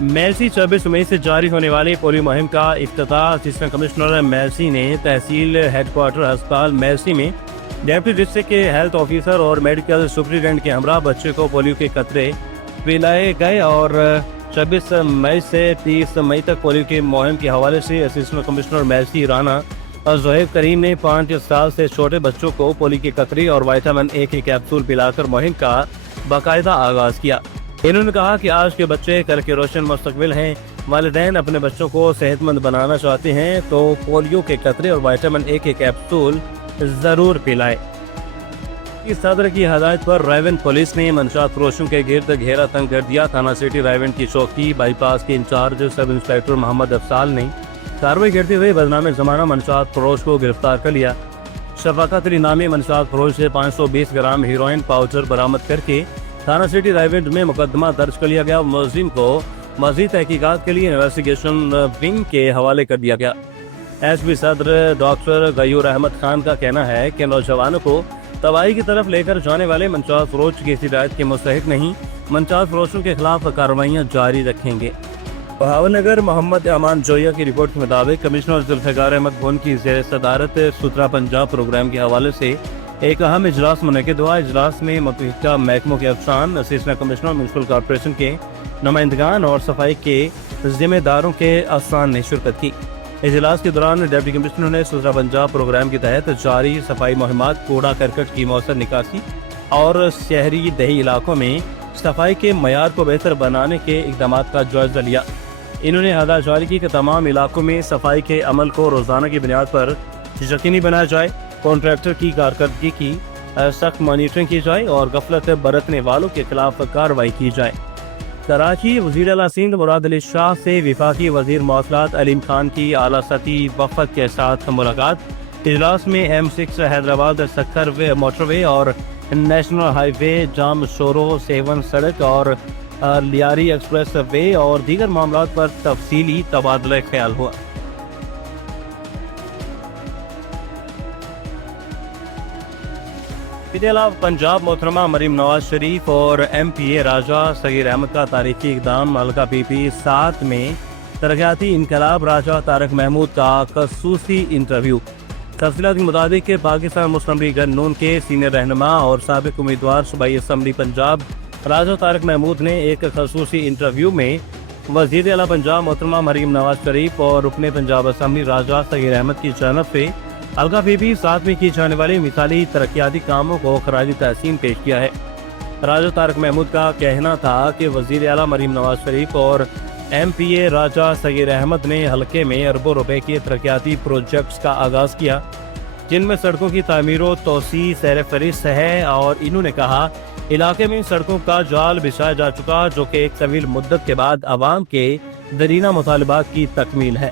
میلسی 24 مئی سے جاری ہونے والی پولیو مہم کا افتتاح اسسٹنٹ کمشنر میلسی نے تحصیل ہیڈ کوارٹر ہسپتال میلسی میں ڈپٹی ڈسٹرکٹ کے ہیلتھ آفیسر اور میڈیکل سپرنٹینڈنٹ کے ہمراہ بچے کو پولیو کے قطرے پلائے گئے اور 26 مئی سے 30 مئی تک پولیو کی مہم کے حوالے سے اسسٹنٹ کمشنر میلسی رانا اور زہیب کریم نے 5 سال سے چھوٹے بچوں کو پولیو کے قطرے اور وٹامن اے کے کیپسول پلا کر مہم کا باقاعدہ آغاز کیا۔ انہوں نے کہا کہ آج کے بچے کل کے روشن مستقبل ہیں۔ والدین اپنے بچوں کو صحت مند بنانا چاہتے ہیں تو پولیو کے قطرے اور وٹامن اے کے کیپسول ضرور پلائیں۔ صدر کی ہدایت پر رائیون پولیس نے منشیات فروشوں کے گرد گھیرا تنگ کر دیا۔ تھانہ سٹی رائیون کی چوکی بائی پاس کے انچارج سب انسپیکٹر محمد افضال نے کارروائی کرتے ہوئے بدنام زمانہ منشیات فروش کو گرفتار کر لیا۔ شفقت علی نامی منشیات فروش سے 520 گرام ہیروئن پاؤڈر برآمد کر کے تھانہ سٹی رائیون میں مقدمہ درج کر لیا گیا۔ ملزم کو مزید تحقیقات کے لیے انویسٹیگیشن ونگ کے حوالے کر دیا گیا۔ ایس پی صدر ڈاکٹر غیور احمد خان کا کہنا ہے کہ نوجوانوں کو تباہی کی طرف لے کر جانے والے منشیات فروش کی ہدایت کے مستحق نہیں، منشیات فروشوں کے خلاف کارروائیاں جاری رکھیں گے۔ بہاول نگر محمد امان جویا کی رپورٹ کے مطابق کمشنر ذوالفقار احمد بھون کی زیر صدارت ستھرا پنجاب پروگرام کے حوالے سے ایک اہم اجلاس منعقد ہوا۔ اجلاس میں متعلقہ محکموں کے افسران، اسسٹنٹ کمشنر میونسپل کارپوریشن کے نمائندگان اور صفائی کے ذمہ داروں کے افسران نے شرکت کی۔ اجلاس کے دوران ڈپٹی کمشنر نے ستھرا پنجاب پروگرام کے تحت جاری صفائی مہمات، کوڑا کرکٹ کی مؤثر نکاسی اور شہری دیہی علاقوں میں صفائی کے معیار کو بہتر بنانے کے اقدامات کا جائزہ لیا۔ انہوں نے ہدایت جاری کی کہ تمام علاقوں میں صفائی کے عمل کو روزانہ کی بنیاد پر یقینی بنایا جائے، کنٹریکٹر کی کارکردگی کی سخت مانیٹرنگ کی جائے اور غفلت برتنے والوں کے خلاف کارروائی کی جائے۔ کراچی وزیر اعلیٰ سندھ مراد علی شاہ سے وفاقی وزیر مواصلات علیم خان کی اعلیٰ سطحی وفد کے ساتھ ملاقات۔ اجلاس میں M6 حیدرآباد سکھر موٹر وے اور نیشنل ہائی وے، جام شورو 7 سڑک اور لیاری ایکسپریس وے اور دیگر معاملات پر تفصیلی تبادلہ خیال ہوا۔ اس کے علاوہ پنجاب محترمہ مریم نواز شریف اور MPA راجہ صغیر احمد کا تاریخی اقدام حلقہ PP 7 میں ترقیاتی انقلاب راجہ طارق محمود کا خصوصی انٹرویو۔ تفصیلات کے مطابق پاکستان مسلم لیگ نون کے سینئر رہنما اور سابق امیدوار صوبائی اسمبلی پنجاب راجہ طارق محمود نے ایک خصوصی انٹرویو میں وزیر اعلیٰ پنجاب محترمہ مریم نواز شریف اور رکن پنجاب اسمبلی راجہ صغیر احمد کی جانب سے حلقہ PP 7 میں کی جانے والی مثالی ترقیاتی کاموں کو خراج تحسین پیش کیا ہے۔ راجہ طارق محمود کا کہنا تھا کہ وزیر اعلیٰ مریم نواز شریف اور MPA راجہ صغیر احمد نے حلقے میں اربوں روپے کے ترقیاتی پروجیکٹس کا آغاز کیا، جن میں سڑکوں کی تعمیر و توسیع سیر فہرست ہے، اور انہوں نے کہا علاقے میں سڑکوں کا جال بچھایا جا چکا جو کہ ایک طویل مدت کے بعد عوام کے دیرینہ مطالبات کی تکمیل ہے۔